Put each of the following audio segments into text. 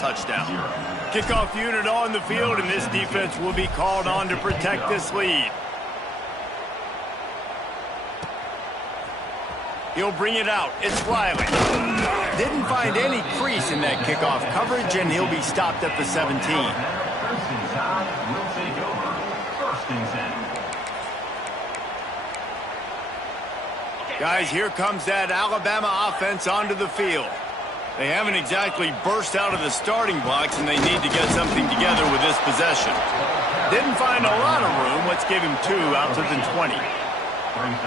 touchdown. Kickoff unit on the field, and this defense will be called on to protect this lead. He'll bring it out. It's Riley. Didn't find any crease in that kickoff coverage, and he'll be stopped at the 17. Guys, here comes that Alabama offense onto the field. They haven't exactly burst out of the starting blocks, and they need to get something together with this possession. Didn't find a lot of room. Let's give him 2 out to the 20.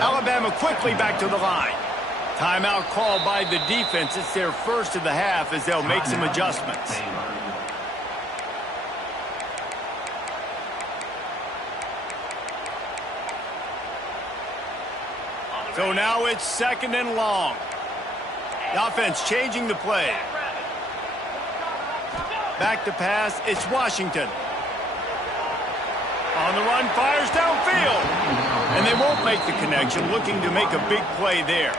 Alabama quickly back to the line. Timeout called by the defense. It's their first of the half as they'll make some adjustments. So now it's 2nd and long. The offense changing the play. Back to pass. It's Washington. On the run, fires downfield. And they won't make the connection, looking to make a big play there.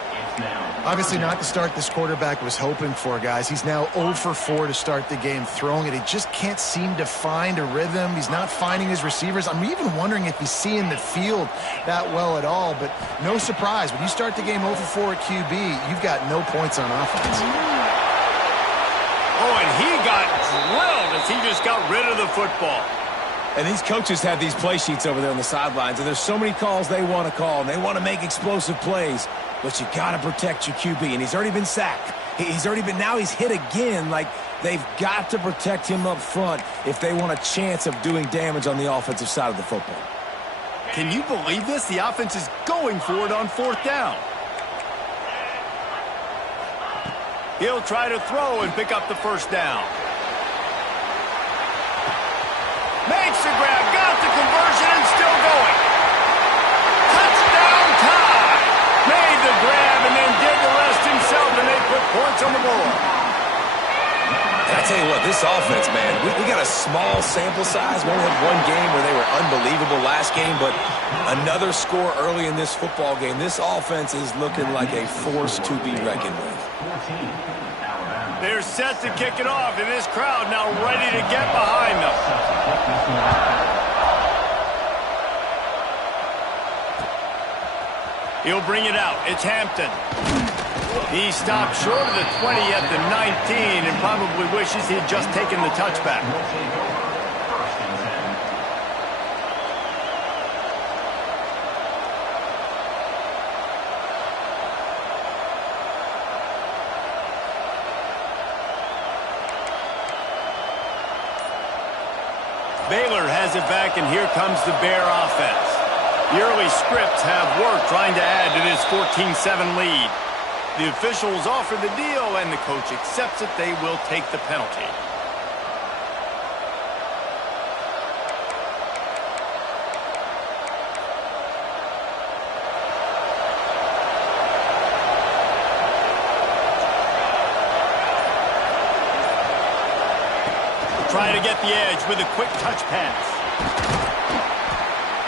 Obviously not the start this quarterback was hoping for, guys. He's now 0 for 4 to start the game throwing it. He just can't seem to find a rhythm. He's not finding his receivers. I'm even wondering if he's seeing the field that well at all. But no surprise. When you start the game 0 for 4 at QB, you've got no points on offense. Oh, and he got drilled as he just got rid of the football. And these coaches have these play sheets over there on the sidelines, and there's so many calls they want to call, and they want to make explosive plays. But you got to protect your QB, and he's already been sacked. Now he's hit again. Like, they've got to protect him up front if they want a chance of doing damage on the offensive side of the football. Can you believe this? The offense is going for it on 4th down. He'll try to throw and pick up the 1st down. Makes the grab, got the conversion, and still going. Touchdown tie. Made the grab and then did the rest himself, and they put points on the board. And I tell you what, this offense, man, we got a small sample size. We only had one game where they were unbelievable last game, but another score early in this football game. This offense is looking like a force to be reckoned with. They're set to kick it off, and this crowd now ready to get behind them. He'll bring it out. It's Hampton. He stopped short of the 20 at the 19 and probably wishes he'd just taken the touchback. Baylor has it back, and here comes the Bear offense. The early scripts have worked trying to add to this 14-7 lead. The officials offer the deal, and the coach accepts it. They will take the penalty. Try to get the edge with a quick touch pass.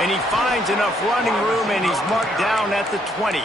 And he finds enough running room, and he's marked down at the 20.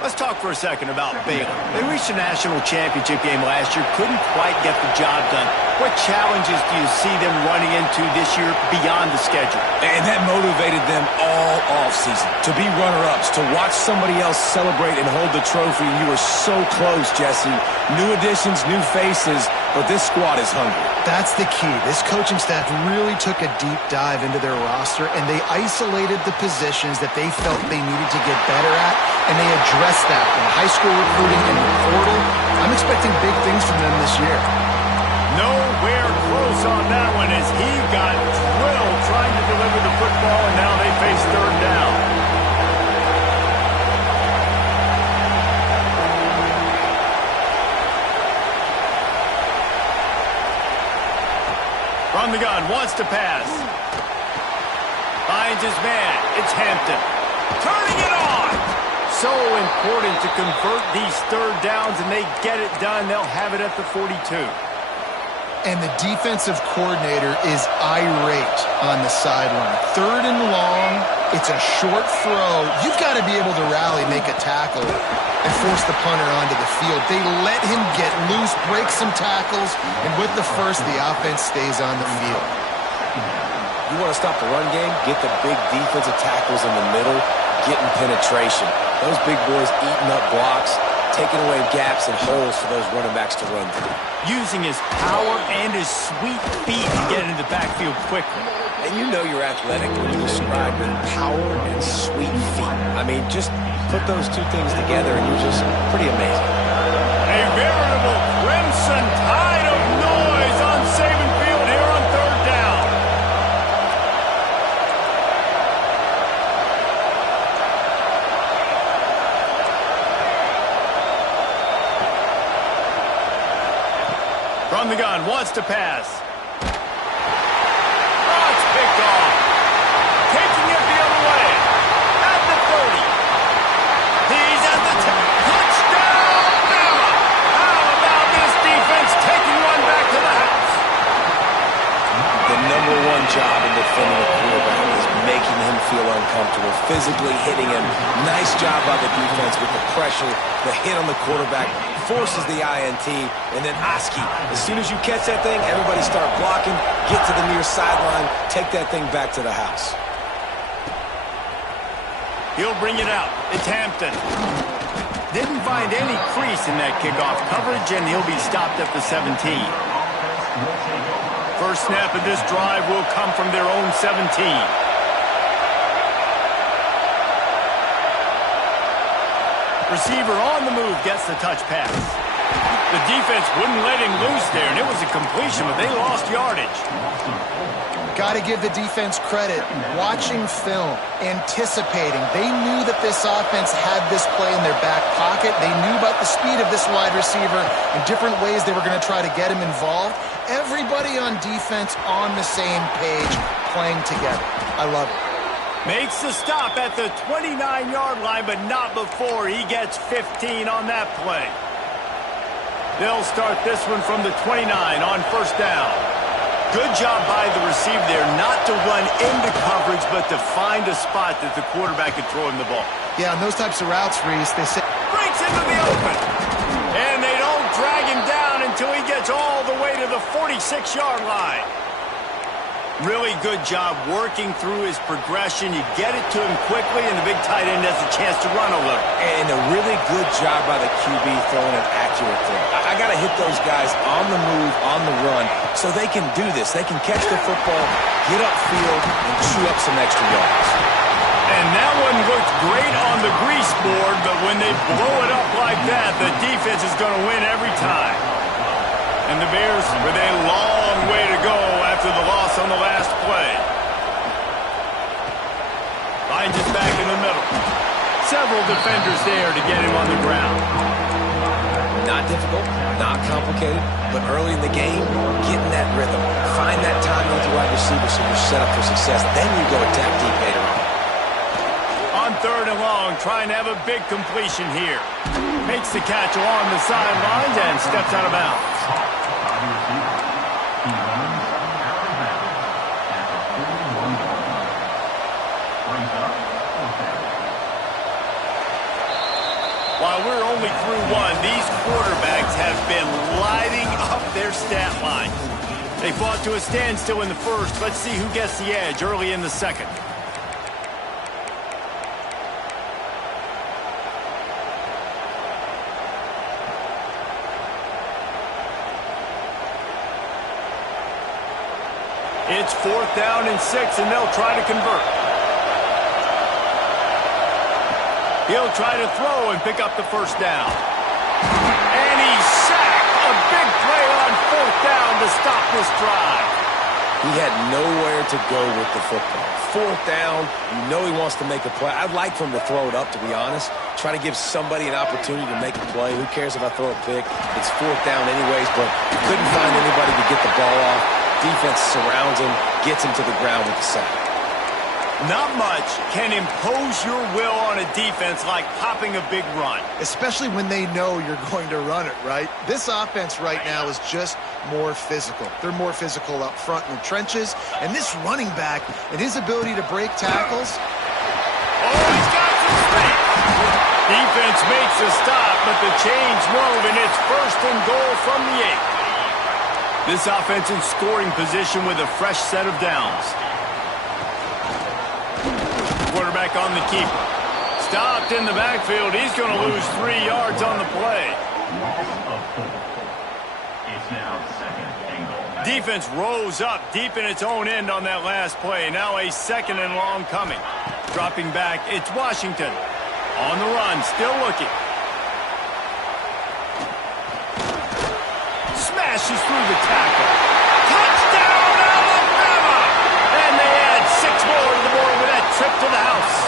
Let's talk for a second about Baylor. They reached a national championship game last year, couldn't quite get the job done. What challenges do you see them running into this year beyond the schedule? And that motivated them all offseason to be runner-ups, to watch somebody else celebrate and hold the trophy. And you were so close, Jesse. New additions, new faces, but this squad is hungry. That's the key. This coaching staff really took a deep dive into their roster, and they isolated the positions that they felt they needed to get better at, and they addressed that in high school recruiting and the portal. I'm expecting big things from them this year. Nowhere close on that one as he got drilled trying to deliver the football, and now they face 3rd down. From the gun, wants to pass. Finds his man. It's Hampton. Turning it on. So important to convert these 3rd downs, and they get it done. They'll have it at the 42. And the defensive coordinator is irate on the sideline. 3rd and long. It's a short throw. You've got to be able to rally, make a tackle, and force the punter onto the field. They let him get loose, break some tackles, and with the first, the offense stays on the field. You want to stop the run game? Get the big defensive tackles in the middle, getting penetration. Those big boys eating up blocks, taking away gaps and holes for those running backs to run through. Using his power and his sweet feet to get into the backfield quickly. And you know you're athletic when you describe with power and sweet feet. I mean, just put those two things together and you're just pretty amazing. A veritable crimson tide of noise on Saban Field here on third down. From the gun, wants to pass. Picked off. Taking it the other way. At the 30. He's at the 10. Touchdown, Bama! How about this defense taking one back to the house? The number one job in defending a quarterback is making him feel uncomfortable, physically hitting him. Nice job by the defense with the pressure, the hit on the quarterback, forces the INT, and then Oski. As soon as you catch that thing, everybody start blocking, get to the near sideline, take that thing back to the house. He'll bring it out. It's Hampton. Didn't find any crease in that kickoff coverage, and he'll be stopped at the 17. First snap of this drive will come from their own 17. Receiver on the move gets the touch pass. The defense wouldn't let him loose there, and it was a completion, but they lost yardage. Got to give the defense credit. Watching film, anticipating. They knew that this offense had this play in their back pocket. They knew about the speed of this wide receiver and different ways they were going to try to get him involved. Everybody on defense on the same page, playing together. I love it. Makes the stop at the 29-yard line, but not before he gets 15 on that play. They'll start this one from the 29 on first down. Good job by the receiver there not to run into coverage, but to find a spot that the quarterback could throw him the ball. Yeah, on those types of routes, Reese, they say... Breaks into the open. And they don't drag him down until he gets all the way to the 46-yard line. Really good job working through his progression. You get it to him quickly, and the big tight end has a chance to run a little. And a really good job by the QB throwing an accurate throw. I got to hit those guys on the move, on the run, so they can do this. They can catch the football, get upfield, and chew up some extra yards. And that one looked great on the grease board, but when they blow it up like that, the defense is going to win every time. And the Bears with a long way to go after the loss on the last play. Finds it back in the middle. Several defenders there to get him on the ground. Not difficult, not complicated, but early in the game, getting that rhythm. Find that time with the wide receiver so you're set up for success. Then you go attack deep later on. On third and long, trying to have a big completion here. Makes the catch along the sidelines and steps out of bounds. While we're only through one, these quarterbacks have been lighting up their stat line. They fought to a standstill in the first. Let's see who gets the edge early in the second. It's 4th down and 6, and they'll try to convert. He'll try to throw and pick up the first down. And he's sacked. A big play on 4th down to stop this drive. He had nowhere to go with the football. 4th down, you know he wants to make a play. I'd like for him to throw it up, to be honest. Try to give somebody an opportunity to make a play. Who cares if I throw a pick? It's 4th down anyways, but he couldn't find anybody to get the ball off. Defense surrounds him, gets him to the ground with the sack. Not much can impose your will on a defense like popping a big run. Especially when they know you're going to run it, right? This offense right now is just more physical. They're more physical up front in the trenches. And this running back and his ability to break tackles, Defense makes a stop, but the chains move, and it's 1st and goal from the 8. This offense in scoring position with a fresh set of downs. Quarterback on the keeper. Stopped in the backfield. He's going to lose 3 yards on the play. Defense rose up deep in its own end on that last play. Now a 2nd and long coming. Dropping back, it's Washington. On the run, still looking. Smashes through the tackle. Touchdown, Alabama! And they add 6 more to the board with that trip to the house.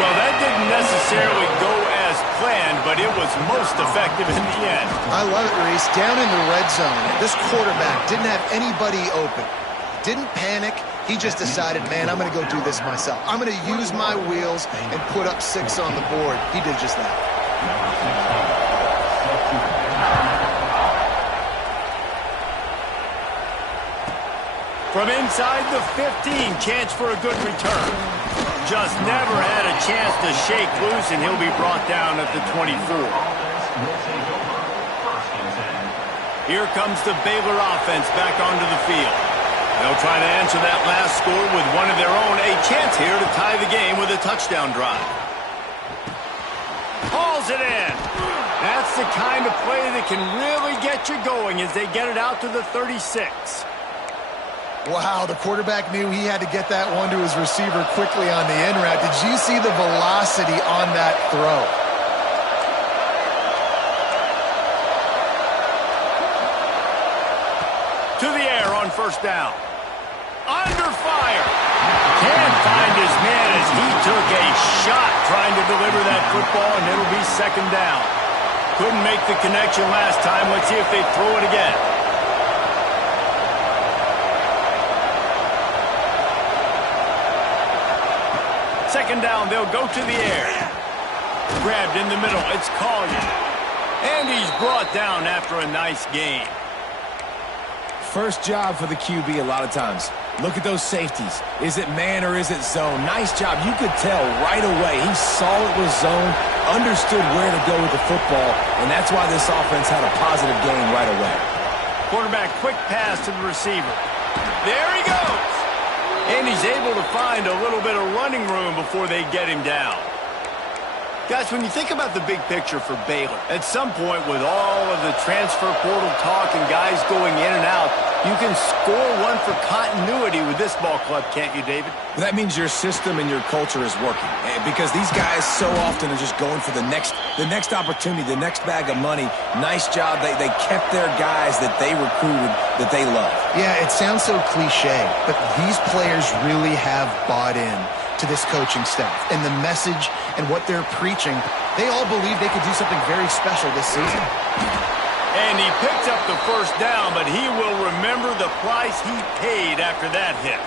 Well, that didn't necessarily go as planned, but it was most effective in the end. I love it, Reese. Down in the red zone, this quarterback didn't have anybody open. Didn't panic. He just decided, man, I'm going to go do this myself. I'm going to use my wheels and put up 6 on the board. He did just that. From inside the 15, chance for a good return. Just never had a chance to shake loose, and he'll be brought down at the 24. Here comes the Baylor offense back onto the field. They'll try to answer that last score with one of their own. A chance here to tie the game with a touchdown drive. Hauls it in. That's the kind of play that can really get you going as they get it out to the 36. Wow, the quarterback knew he had to get that one to his receiver quickly on the in route. Did you see the velocity on that throw? To the air on 1st down. Under fire. Can't find his man as he took a shot trying to deliver that football, and it'll be 2nd down. Couldn't make the connection last time. Let's see if they throw it again. Second down, they'll go to the air. Grabbed in the middle, it's Collier. And he's brought down after a nice gain. First job for the QB a lot of times. Look at those safeties. Is it man or is it zone? Nice job. You could tell right away. He saw it was zone, understood where to go with the football, and that's why this offense had a positive gain right away. Quarterback, quick pass to the receiver. There he goes. And he's able to find a little bit of running room before they get him down. Guys, when you think about the big picture for Baylor, at some point with all of the transfer portal talk and guys going in and out, you can score one for continuity with this ball club, can't you, David? That means your system and your culture is working, because these guys so often are just going for the next opportunity, the next bag of money. Nice job. They kept their guys that they recruited, that they love. Yeah, it sounds so cliche, but these players really have bought in to this coaching staff and the message and what they're preaching. They all believe they could do something very special this season. And he picked up the 1st down, but he will remember the price he paid after that hit.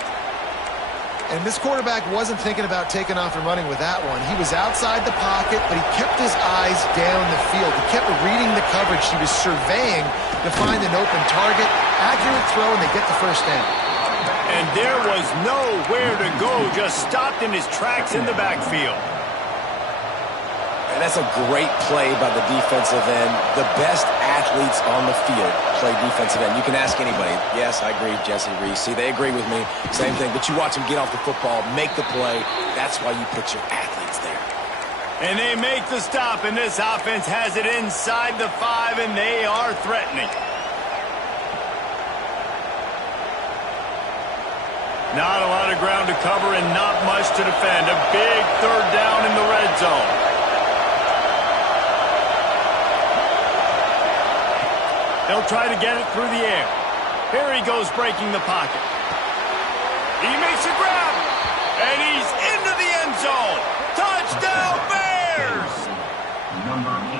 And this quarterback wasn't thinking about taking off and running with that one. He was outside the pocket, but he kept his eyes down the field. He kept reading the coverage. He was surveying to find an open target. Accurate throw, and they get the 1st down. And there was nowhere to go, just stopped in his tracks in the backfield. And that's a great play by the defensive end. The best athletes on the field play defensive end. You can ask anybody. Yes, I agree, Jesse Reese. See, they agree with me. Same thing. But you watch them get off the football, make the play. That's why you put your athletes there. And they make the stop, and this offense has it inside the 5, and they are threatening. Not a lot of ground to cover and not much to defend. A big 3rd down in the red zone. They'll try to get it through the air. Here he goes breaking the pocket. He makes a grab. And he's into the end zone. Touchdown Bears!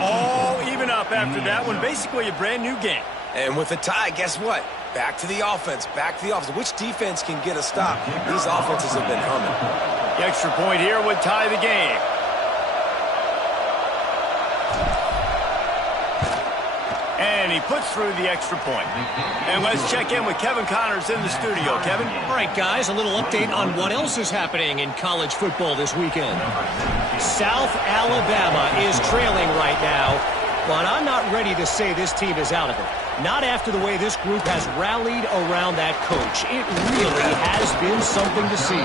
All even up after that one. Basically a brand new game. And with a tie, guess what? Back to the offense. Back to the offense. Which defense can get a stop? These offenses have been humming. The extra point here would tie the game. And he puts through the extra point. And let's check in with Kevin Connors in the studio. Kevin? All right, guys, a little update on what else is happening in college football this weekend. South Alabama is trailing right now, but I'm not ready to say this team is out of it. Not after the way this group has rallied around that coach. It really has been something to see.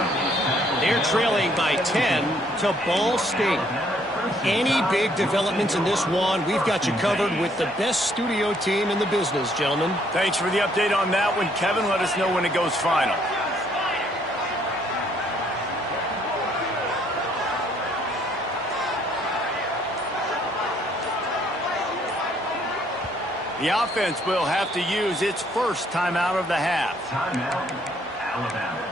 They're trailing by 10 to Ball State. Any big developments in this one, we've got you covered with the best studio team in the business, gentlemen. Thanks for the update on that one, Kevin. Let us know when it goes final. The offense will have to use its first timeout of the half. Timeout, Alabama.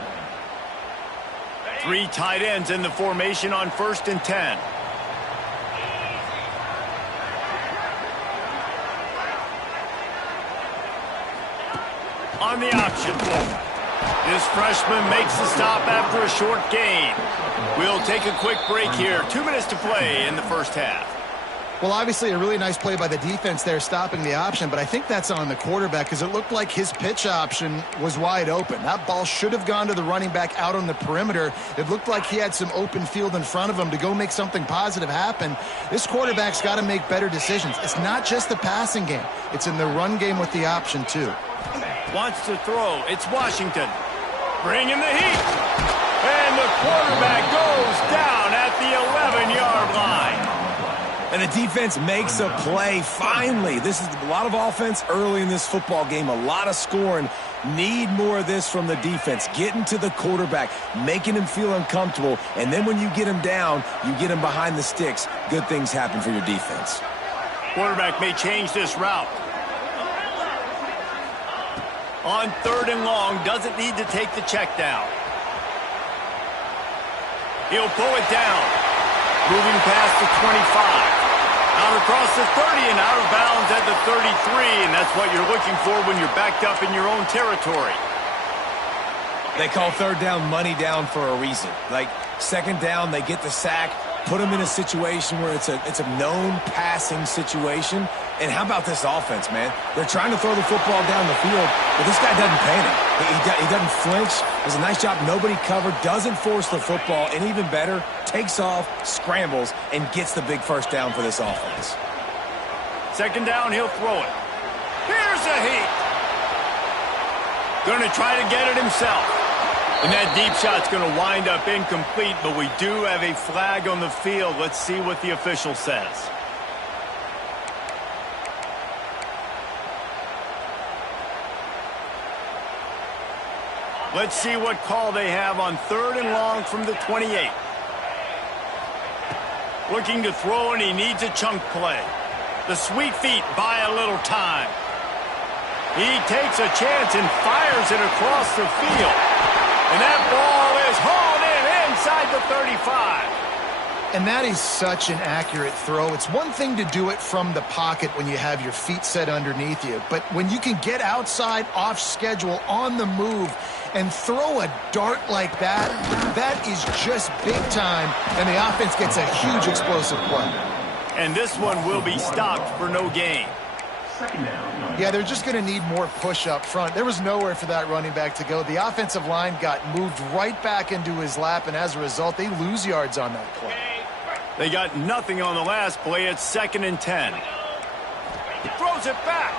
3 tight ends in the formation on 1st and 10. On the option. This freshman makes the stop after a short gain. We'll take a quick break here. 2 minutes to play in the first half. Well, obviously a really nice play by the defense there stopping the option, but I think that's on the quarterback because it looked like his pitch option was wide open. That ball should have gone to the running back out on the perimeter. It looked like he had some open field in front of him to go make something positive happen. This quarterback's got to make better decisions. It's not just the passing game. It's in the run game with the option, too. Wants to throw. It's Washington. Bringing the heat. And the quarterback goes down at the 11-yard line. And the defense makes a play, finally. This is a lot of offense early in this football game, a lot of scoring. Need more of this from the defense. Getting to the quarterback, making him feel uncomfortable, and then when you get him down, you get him behind the sticks. Good things happen for your defense. Quarterback may change this route. On 3rd and long, doesn't need to take the check down. He'll pull it down. Moving past the 25. Out across the 30 and out of bounds at the 33, and that's what you're looking for when you're backed up in your own territory. They call 3rd down money down for a reason. Like 2nd down, they get the sack, put them in a situation where it's a known passing situation. And how about this offense, man? They're trying to throw the football down the field, but this guy doesn't panic. He doesn't flinch. Does a nice job. Nobody covered. Doesn't force the football. And even better, takes off, scrambles, and gets the big 1st down for this offense. 2nd down, he'll throw it. Here's a heat. Going to try to get it himself. And that deep shot's going to wind up incomplete, but we do have a flag on the field. Let's see what the official says. Let's see what call they have on 3rd and long from the 28. Looking to throw, and he needs a chunk play. The sweet feet buy a little time. He takes a chance and fires it across the field. And that ball is hauled in inside the 35. And that is such an accurate throw. It's one thing to do it from the pocket when you have your feet set underneath you, but when you can get outside, off schedule, on the move, and throw a dart like that, that is just big time, and the offense gets a huge explosive play. And this one will be stopped for no gain. Yeah, they're just going to need more push up front. There was nowhere for that running back to go. The offensive line got moved right back into his lap, and as a result, they lose yards on that play. They got nothing on the last play. It's 2nd and 10. He throws it back.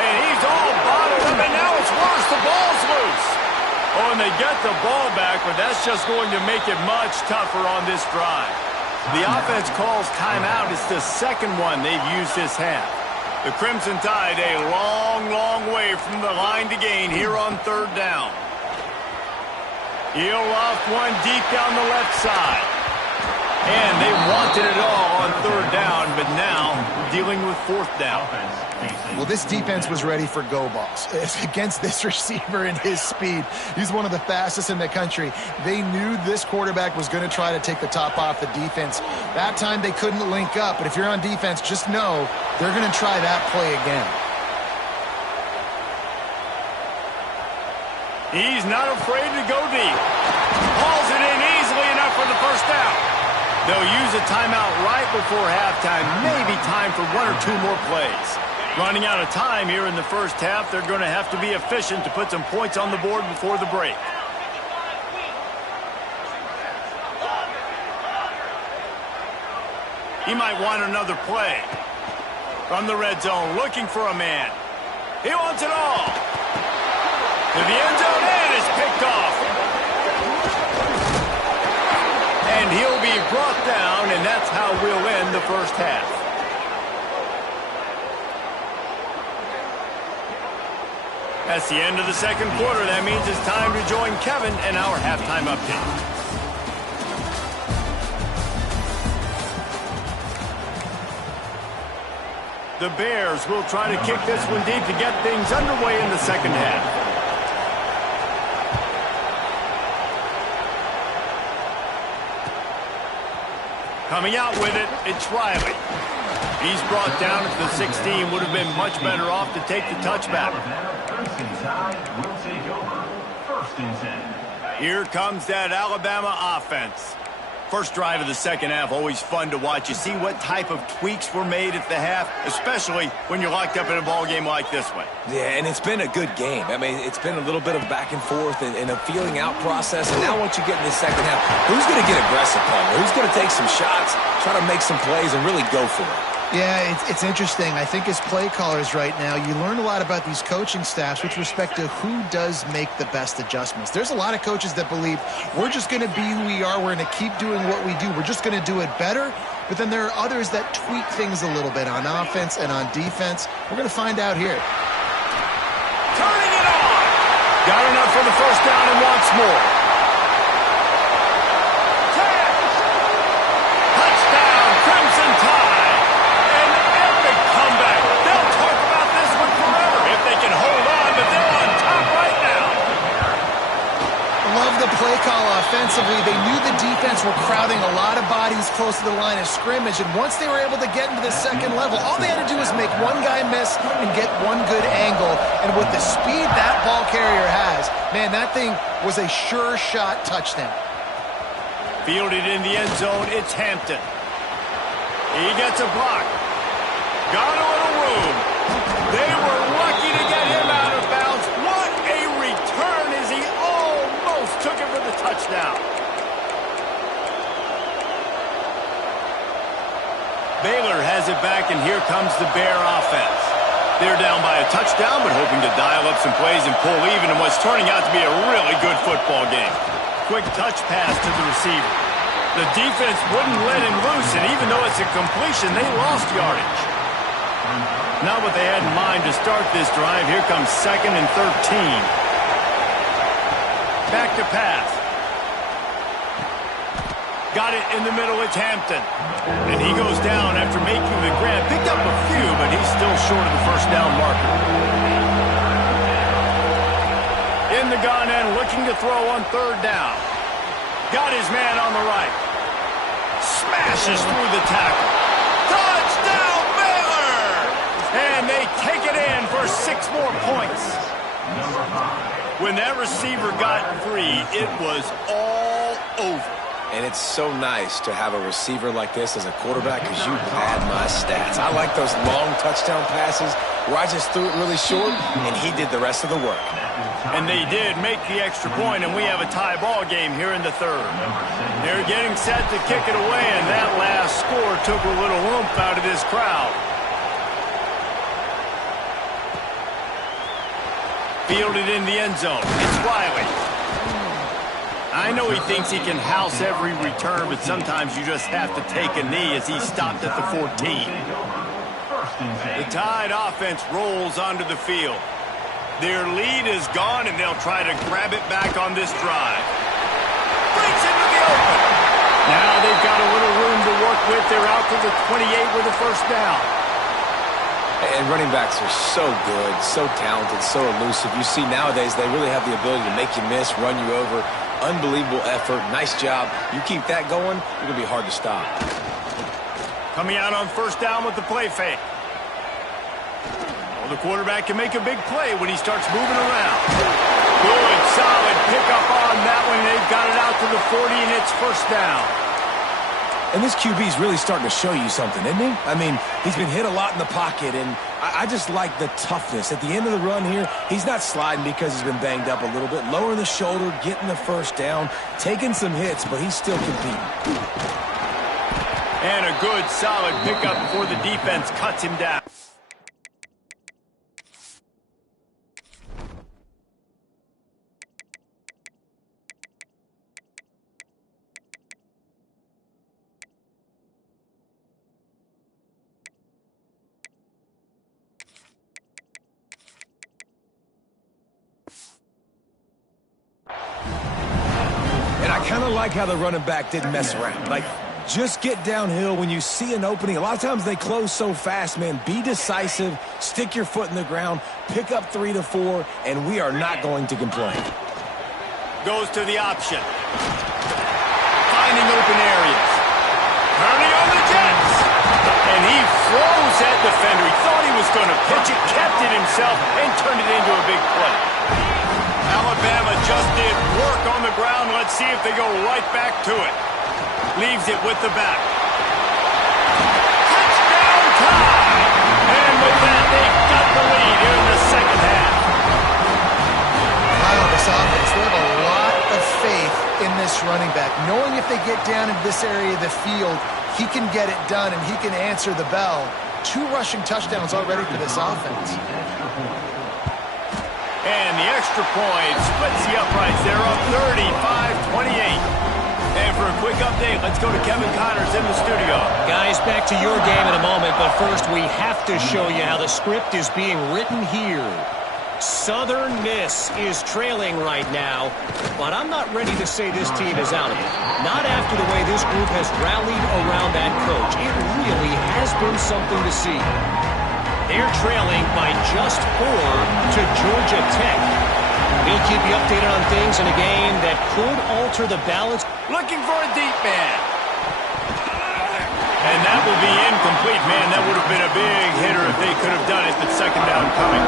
And he's all bottled up, and now it's worse. The ball's loose. Oh, and they get the ball back, but that's just going to make it much tougher on this drive. The offense calls timeout. It's the 2nd one they've used this half. The Crimson Tide a long, long way from the line to gain here on 3rd down. He'll loft one deep down the left side. And they wanted it all on 3rd down, but now dealing with 4th down. Well, this defense was ready for go balls. It's against this receiver and his speed. He's one of the fastest in the country. They knew this quarterback was going to try to take the top off the defense. That time they couldn't link up, but if you're on defense, just know they're going to try that play again. He's not afraid to go deep. Hauls it in easily enough for the 1st down. They'll use a timeout right before halftime, maybe time for 1 or 2 more plays. Running out of time here in the first half, they're going to have to be efficient to put some points on the board before the break. He might want another play. From the red zone, looking for a man. He wants it all. To the end zone, and it's picked off. And he'll be brought down, and that's how we'll end the first half. That's the end of the second quarter. That means it's time to join Kevin and our halftime update. The Bears will try to kick this one deep to get things underway in the second half. Coming out with it, it's Riley. He's brought down at the 16. Would have been much better off to take the touchback. Here comes that Alabama offense. First drive of the second half, always fun to watch. You see what type of tweaks were made at the half, especially when you're locked up in a ball game like this one. Yeah, and it's been a good game. I mean, it's been a little bit of back and forth and a feeling out process. And now once you get in the second half, who's going to get aggressive, Palmer? Who's going to take some shots, try to make some plays, and really go for it? Yeah, it's interesting. I think as play callers right now, you learn a lot about these coaching staffs with respect to who does make the best adjustments. There's a lot of coaches that believe we're just going to be who we are. We're going to keep doing what we do. We're just going to do it better. But then there are others that tweak things a little bit on offense and on defense. We're going to find out here. Turning it on. Got enough for the first down and wants more. Touchdown, Crimson Tide. The play call offensively. They knew the defense were crowding a lot of bodies close to the line of scrimmage, and once they were able to get into the second level, all they had to do was make one guy miss and get one good angle. And with the speed that ball carrier has, man, that thing was a sure shot touchdown. Fielded in the end zone, it's Hampton. He gets a block. Got a little room. They were lucky to get him out of bounds. What a return as he almost took it for the touchdown. Baylor has it back, and here comes the Bear offense. They're down by a touchdown, but hoping to dial up some plays and pull even in what's turning out to be a really good football game. Quick touch pass to the receiver. The defense wouldn't let him loose, and even though it's a completion, they lost yardage. Not what they had in mind to start this drive. Here comes 2nd and 13. Back to pass. Got it in the middle. It's Hampton. And he goes down after making the grab. Picked up a few, but he's still short of the first down marker. In the gun and looking to throw on 3rd down. Got his man on the right. Smashes through the tackle. Touchdown, Baylor! And they take it in for 6 more points. When that receiver got free, it was all over. And it's so nice to have a receiver like this as a quarterback because you pad my stats. I like those long touchdown passes where I just threw it really short and he did the rest of the work. And they did make the extra point, and we have a tie ball game here in the 3rd. They're getting set to kick it away, and that last score took a little oomph out of this crowd. Fielded in the end zone. It's Riley. I know he thinks he can house every return, but sometimes you just have to take a knee as he stopped at the 14. The Tide offense rolls onto the field. Their lead is gone, and they'll try to grab it back on this drive. Breaks into the open. Now they've got a little room to work with. They're out to the 28 with a first down. And running backs are so good, so talented, so elusive. You see nowadays they really have the ability to make you miss, run you over. Unbelievable effort. Nice job. You keep that going, it's going to be hard to stop. Coming out on first down with the play fake. Well, the quarterback can make a big play when he starts moving around. Good, solid pickup on that one. They've got it out to the 40, and it's first down. And this QB's really starting to show you something, isn't he? I mean, he's been hit a lot in the pocket, and I just like the toughness. At the end of the run here, he's not sliding because he's been banged up a little bit. Lowering the shoulder, getting the first down, taking some hits, but he's still competing. And a good, solid pickup before the defense cuts him down. And I kind of like how the running back didn't mess around. Like, just get downhill when you see an opening. A lot of times they close so fast, man. Be decisive, stick your foot in the ground, pick up 3 to 4, and we are not going to complain. Goes to the option. Finding open areas. Turning on the Jets. And he froze that defender. He thought he was going to pitch it, kept it himself, and turned it into a big play. Alabama just did work on the ground. Let's see if they go right back to it. Leaves it with the back. Touchdown time! And with that, they've got the lead here in the second half. Kyle, this offense, they have a lot of faith in this running back. Knowing if they get down in this area of the field, he can get it done and he can answer the bell. 2 rushing touchdowns already for this offense. And the extra point splits the uprights. They're up 35-28. And for a quick update, let's go to Kevin Connors in the studio. Guys, back to your game in a moment, but first we have to show you how the script is being written here. Southern Miss is trailing right now, but I'm not ready to say this team is out of it. Not after the way this group has rallied around that coach. It really has been something to see. They're trailing by just 4 to Georgia Tech. We'll keep you updated on things in a game that could alter the balance. Looking for a deep man. And that will be incomplete, man. That would have been a big hitter if they could have done it. The second down coming.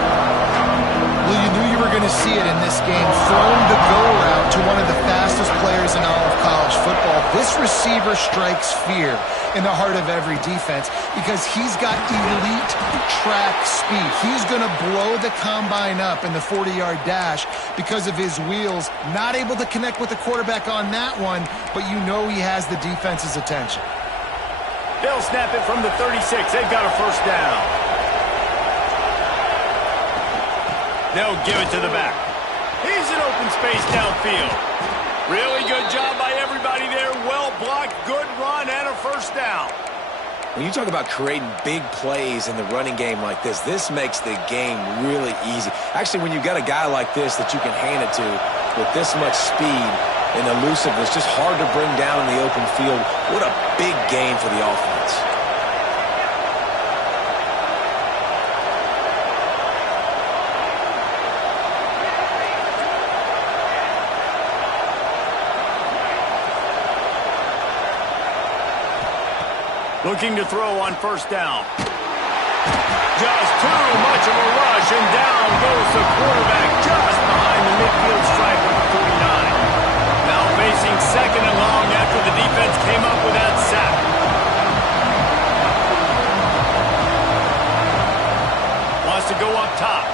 Well, you knew you were going to see it in this game. Throwing the go route to one of the fastest players in all of college football. This receiver strikes fear in the heart of every defense because he's got elite track speed. He's going to blow the combine up in the 40-yard dash because of his wheels. Not able to connect with the quarterback on that one, but you know he has the defense's attention. They'll snap it from the 36. They've got a first down. They'll give it to the back. He's in open space downfield. Really good job by everybody there. Well blocked, good run, and a first down. When you talk about creating big plays in the running game like this makes the game really easy. Actually, when you've got a guy like this that you can hand it to with this much speed and elusiveness, just hard to bring down in the open field, what a big game for the offense. Looking to throw on first down. Just too much of a rush, and down goes the quarterback just behind the midfield stripe of the 49. Now facing second and long after the defense came up with that sack. Wants to go up top.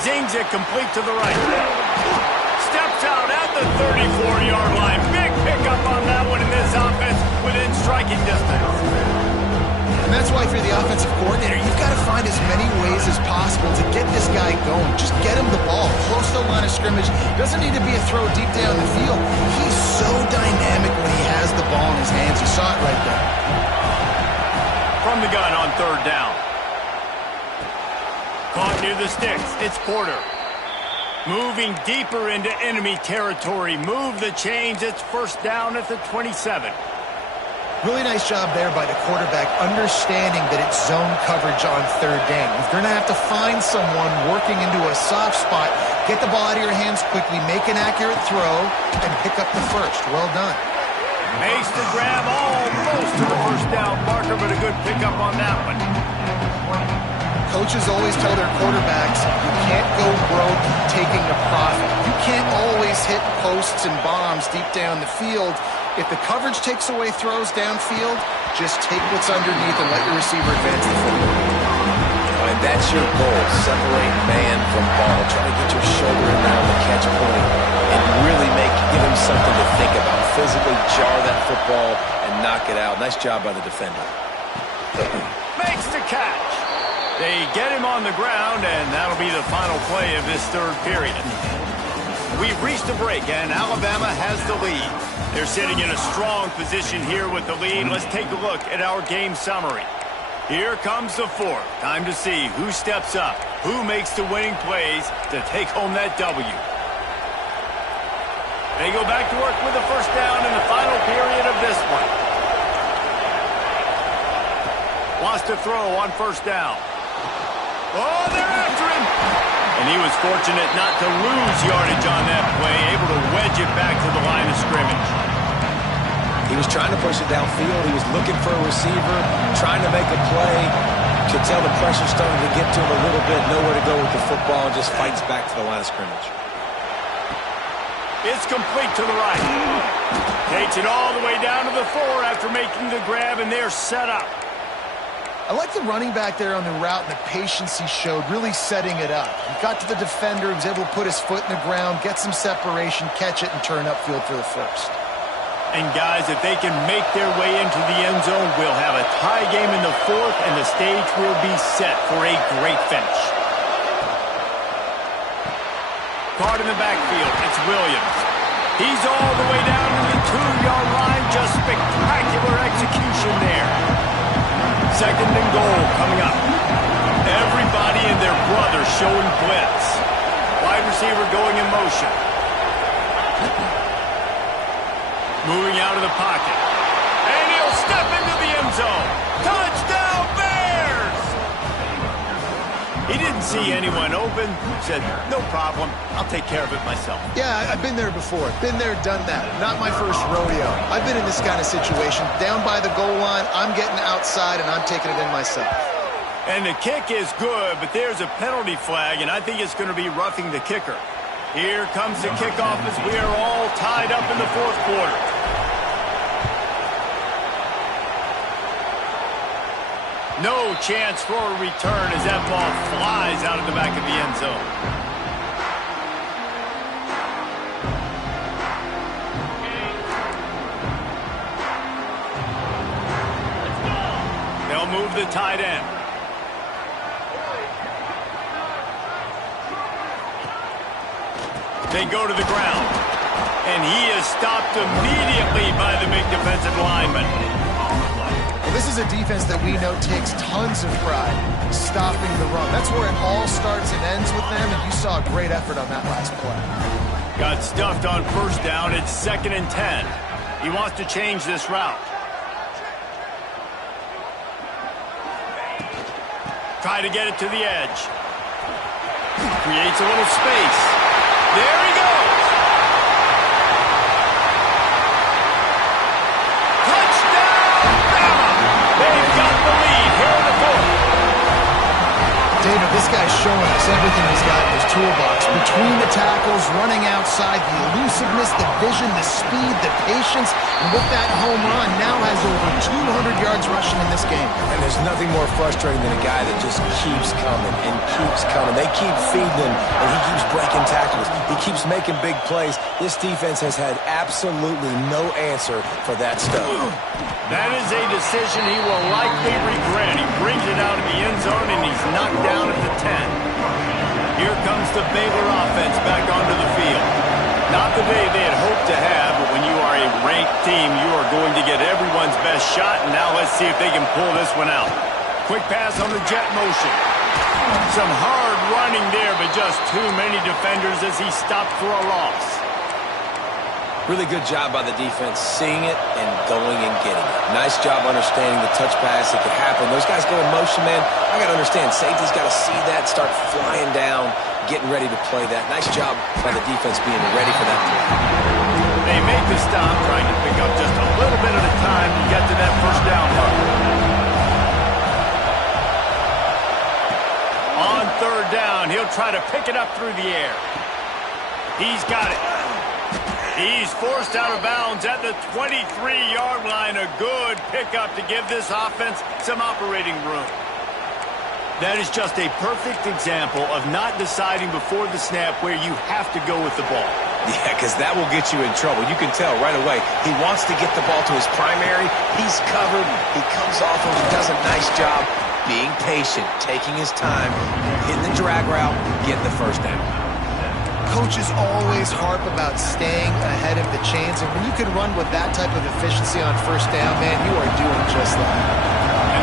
Zings it complete to the right. Steps out at the 34-yard line. Big pickup on that one in this offense within striking distance. And that's why if you're the offensive coordinator, you've got to find as many ways as possible to get this guy going. Just get him the ball, close to the line of scrimmage. Doesn't need to be a throw deep down the field. He's so dynamic when he has the ball in his hands. You saw it right there. From the gun on third down. Caught near the sticks. It's Porter. Moving deeper into enemy territory. Move the chains. It's first down at the 27. Really nice job there by the quarterback, understanding that it's zone coverage on third down. If you're going to have to find someone working into a soft spot, get the ball out of your hands quickly, make an accurate throw, and pick up the first. Well done. Makes the grab almost to the first down marker, but a good pickup on that one. Coaches always tell their quarterbacks, you can't go broke taking a profit. You can't always hit posts and bombs deep down the field If the coverage takes away throws downfield, just take what's underneath and let your receiver advance the football. And that's your goal, separate man from ball. Try to get your shoulder in there on the catch point and really give him something to think about. Physically jar that football and knock it out. Nice job by the defender. Makes the catch. They get him on the ground, and that'll be the final play of this third period. We've reached a break, and Alabama has the lead. They're sitting in a strong position here with the lead. Let's take a look at our game summary. Here comes the fourth. Time to see who steps up, who makes the winning plays to take home that W. They go back to work with the first down in the final period of this one. Wants to throw on first down. Oh, they're after him. And he was fortunate not to lose yardage on that play, able to wedge it back to the line of scrimmage. He was trying to push it downfield. He was looking for a receiver, trying to make a play. Could tell the pressure started to get to him a little bit. Nowhere to go with the football, and just fights back to the line of scrimmage. It's complete to the right. Takes it all the way down to the 4 after making the grab, and they're set up. I like the running back there on the route and the patience he showed, really setting it up. He got to the defender, he was able to put his foot in the ground, get some separation, catch it, and turn upfield for the first. And guys, if they can make their way into the end zone, we'll have a tie game in the 4th, and the stage will be set for a great finish. Caught in the backfield, it's Williams. He's all the way down to the 2-yard line, just spectacular execution there. Second and goal coming up. Everybody and their brother showing blitz. Wide receiver going in motion. Moving out of the pocket. And he'll step into the end zone. Touchdown, Bears! He didn't see anyone open. Said, no problem. I'll take care of it myself. Yeah, I've been there before. Been there, done that. Not my first rodeo. I've been in this kind of situation. Down by the goal line, I'm getting outside, and I'm taking it in myself. And the kick is good, but there's a penalty flag, and I think it's going to be roughing the kicker. Here comes the kickoff as we are all tied up in the 4th quarter. No chance for a return as that ball flies out of the back of the end zone. They'll move the tight end. They go to the ground. And he is stopped immediately by the big defensive lineman. Well, this is a defense that we know takes tons of pride stopping the run. That's where it all starts and ends with them, and you saw a great effort on that last play. Got stuffed on first down. It's 2nd and 10. He wants to change this route. Try to get it to the edge. Creates a little space. There he goes. Touchdown, Bama! They've got the lead here in the 4th. David, this guy's showing us everything he's got in his toolbox. Between the tackles, running outside, the elusiveness, the vision, the speed, the patience, and with that home run, now has over 200 yards rushing in this game. And there's nothing more frustrating than a guy that just keeps coming and keeps coming. They keep feeding him, and he keeps breaking tackles. He keeps making big plays. This defense has had absolutely no answer for that stuff. That is a decision he will likely regret. He brings it out of the end zone, and he's knocked down at the 10. Here comes the Baylor offense back onto the field. Not the day they had hoped to have, but when you are a ranked team, you are going to get everyone's best shot, and now let's see if they can pull this one out. Quick pass on the jet motion. Some hard running there, but just too many defenders as he stopped for a loss. Really good job by the defense, seeing it and going and getting it. Nice job understanding the touch pass that could happen. Those guys go in motion, man. I got to understand, safety's got to see that, start flying down, getting ready to play that. Nice job by the defense being ready for that play. They make the stop, trying to pick up just a little bit at a time to get to that first down mark. On 3rd down, he'll try to pick it up through the air. He's got it. He's forced out of bounds at the 23-yard line. A good pickup to give this offense some operating room. That is just a perfect example of not deciding before the snap where you have to go with the ball. Yeah, because that will get you in trouble. You can tell right away. He wants to get the ball to his primary. He's covered. He comes off him. He does a nice job being patient, taking his time, hitting the drag route, getting the first down. Coaches always harp about staying ahead of the chains, and when you can run with that type of efficiency on first down, man, you are doing just that.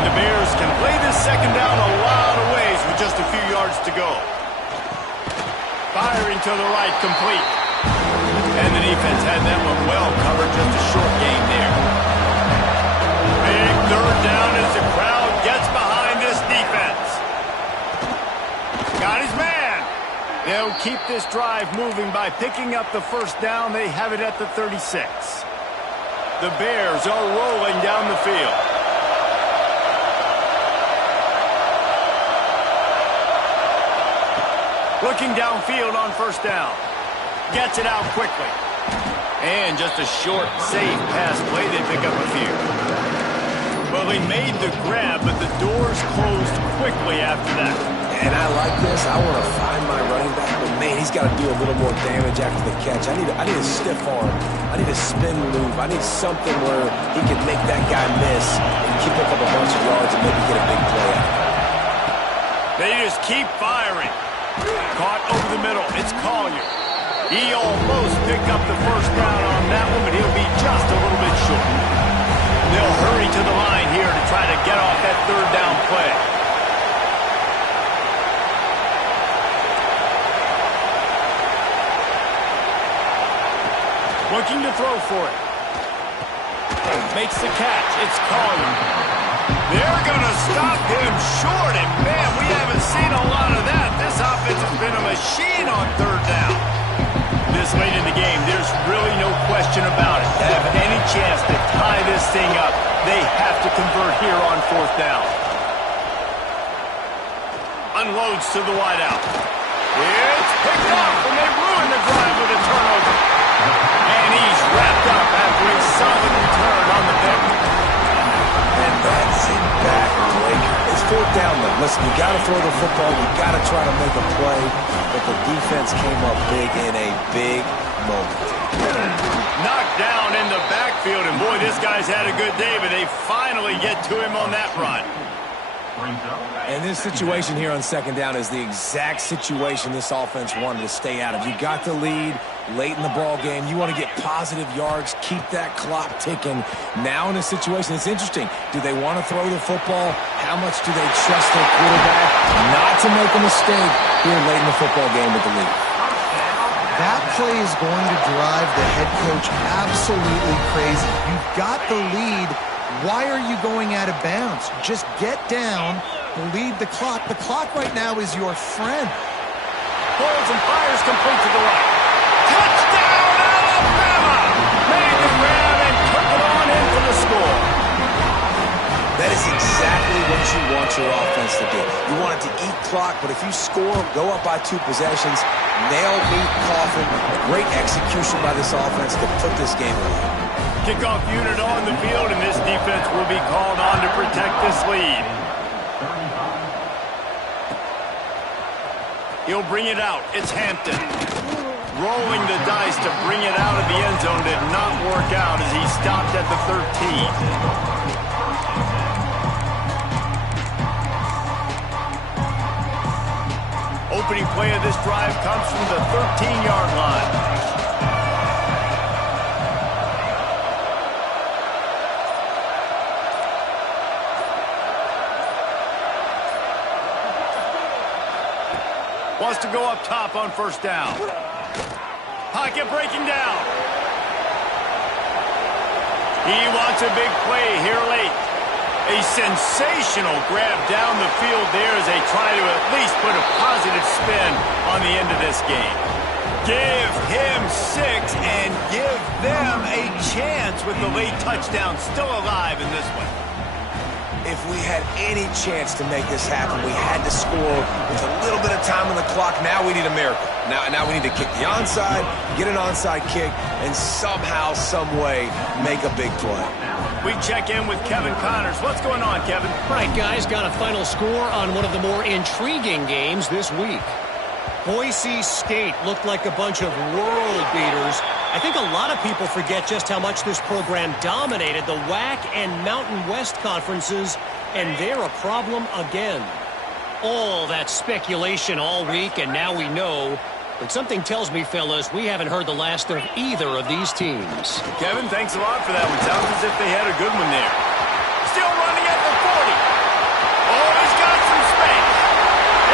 And the Bears can play this second down a lot of ways with just a few yards to go. Firing to the right, complete. And the defense had that one well covered, just a short gain there. Big third down as the crowd gets behind this defense. Got his man. They'll keep this drive moving by picking up the first down. They have it at the 36. The Bears are rolling down the field. Looking downfield on first down. Gets it out quickly. And just a short, safe pass play. They pick up a few. Well, he made the grab, but the doors closed quickly after that. And I like this. I want to find my running back, but man, he's got to do a little more damage after the catch. I need a stiff arm. I need a spin move. I need something where he can make that guy miss and keep up a bunch of yards and maybe get a big play out. They just keep firing. Caught over the middle. It's Collier. He almost picked up the first down on that one, but he'll be just a little bit short. They'll hurry to the line here to try to get off that third down play. Looking to throw for it. Makes the catch. It's Collier. They're going to stop him short, and man, we haven't seen a lot of that. This offense has been a machine on third down. This late in the game, there's really no question about it. To have any chance to tie this thing up, they have to convert here on fourth down. Unloads to the wideout. It's picked up, and they ruin the drive with a turnover. And he's wrapped up after a solid return on the pick. And that's it back, Blake. It's fourth down, though. Listen, you got to throw the football. You got to try to make a play. But the defense came up big in a big moment. Knocked down in the backfield, and boy, this guy's had a good day, but they finally get to him on that run. And this situation here on second down is the exact situation this offense wanted to stay out of. You got the lead late in the ball game. You want to get positive yards, keep that clock ticking. Now in a situation, it's interesting. Do they want to throw the football? How much do they trust their quarterback not to make a mistake here late in the football game with the lead? That play is going to drive the head coach absolutely crazy. You've got the lead. Why are you going out of bounds? Just get down, bleed the clock. The clock right now is your friend. Pulls and fires complete to the right. Touchdown, Alabama! Made the grab and took it on in for the score. That is exactly what you want your offense to do. You want it to eat clock, but if you score, go up by 2 possessions, nail, meet, coffin. Great execution by this offense to put this game away. Kickoff unit on the field, and this defense will be called on to protect this lead. He'll bring it out. It's Hampton. Rolling the dice to bring it out of the end zone did not work out as he stopped at the 13. Opening play of this drive comes from the 13-yard line. Wants to go up top on first down. Pocket breaking down. He wants a big play here late. A sensational grab down the field there as they try to at least put a positive spin on the end of this game. Give him 6 and give them a chance with the late touchdown still alive in this one. If we had any chance to make this happen, we had to score with a little bit of time on the clock. Now we need a miracle. Now we need to kick the onside, get an onside kick, and somehow, some way, make a big play. We check in with Kevin Connors. What's going on, Kevin? Right, guys, got a final score on one of the more intriguing games this week. Boise State looked like a bunch of world beaters. I think a lot of people forget just how much this program dominated the WAC and Mountain West conferences, and they're a problem again. All that speculation all week, and now we know. But something tells me, fellas, we haven't heard the last of either of these teams. Kevin, thanks a lot for that one. Sounds as if they had a good one there. Still running at the 40. Oh, he's got some space.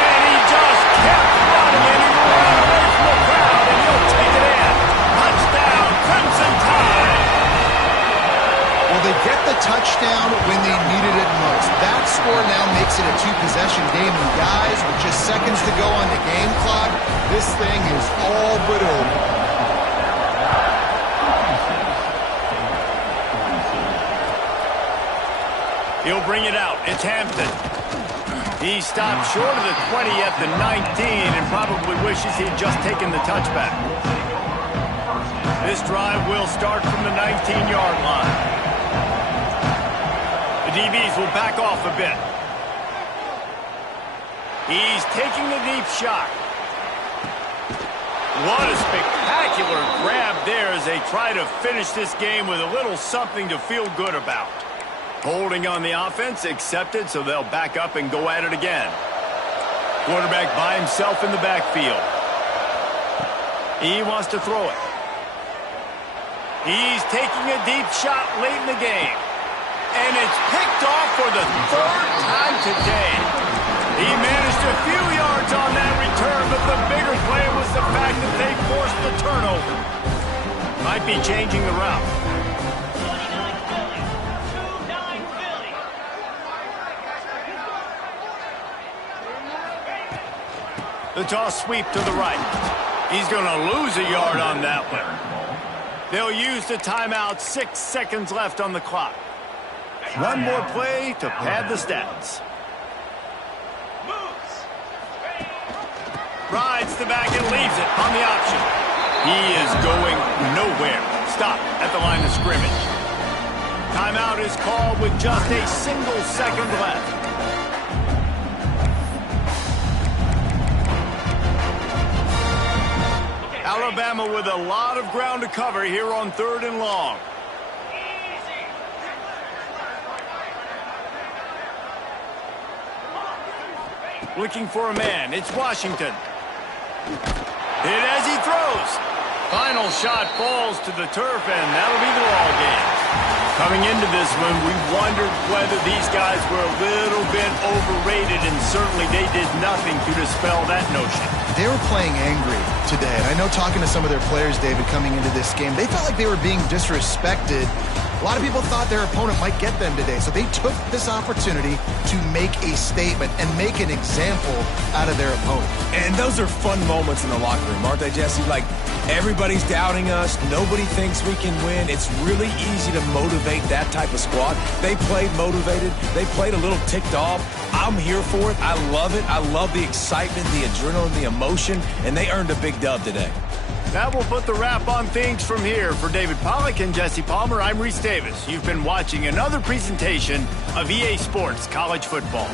And he just kept running, and he will run away from the crowd, and he'll take it in. Touchdown, Crimson Tide. Well, they get the touchdown when they needed it most. That score now makes it a two-possession game. And guys, with just seconds to go on the game clock, this thing is all but over. He'll bring it out. It's Hampton. He stopped short of the 20 at the 19 and probably wishes he'd just taken the touchback. This drive will start from the 19-yard line. The DBs will back off a bit. He's taking the deep shot. What a spectacular grab there as they try to finish this game with a little something to feel good about. Holding on the offense, accepted, so they'll back up and go at it again. Quarterback by himself in the backfield. He wants to throw it. He's taking a deep shot late in the game. And it's picked off for the third time today. He managed a few yards on that return, but the bigger play was the fact that they forced the turnover. Might be changing the route. The toss sweep to the right. He's going to lose a yard on that one. They'll use the timeout. 6 seconds left on the clock. One more play to pad the stats. Rides the back and leaves it on the option. He is going nowhere. Stop at the line of scrimmage. Timeout is called with just a single second left. Alabama with a lot of ground to cover here on 3rd and long. Looking for a man. It's Washington. Hit as he throws. Final shot falls to the turf, and that'll be the ball game. Coming into this one, we wondered whether these guys were a little bit overrated, and certainly they did nothing to dispel that notion. They were playing angry today. And I know talking to some of their players, David, coming into this game, they felt like they were being disrespected. A lot of people thought their opponent might get them today. So they took this opportunity to make a statement and make an example out of their opponent. And those are fun moments in the locker room, aren't they, Jesse? Like, everybody's doubting us. Nobody thinks we can win. It's really easy to motivate that type of squad. They played motivated. They played a little ticked off. I'm here for it. I love it. I love the excitement, the adrenaline, the emotion, and they earned a big dub today. That will put the wrap on things from here. For David Pollack and Jesse Palmer, I'm Reese Davis. You've been watching another presentation of EA Sports College Football.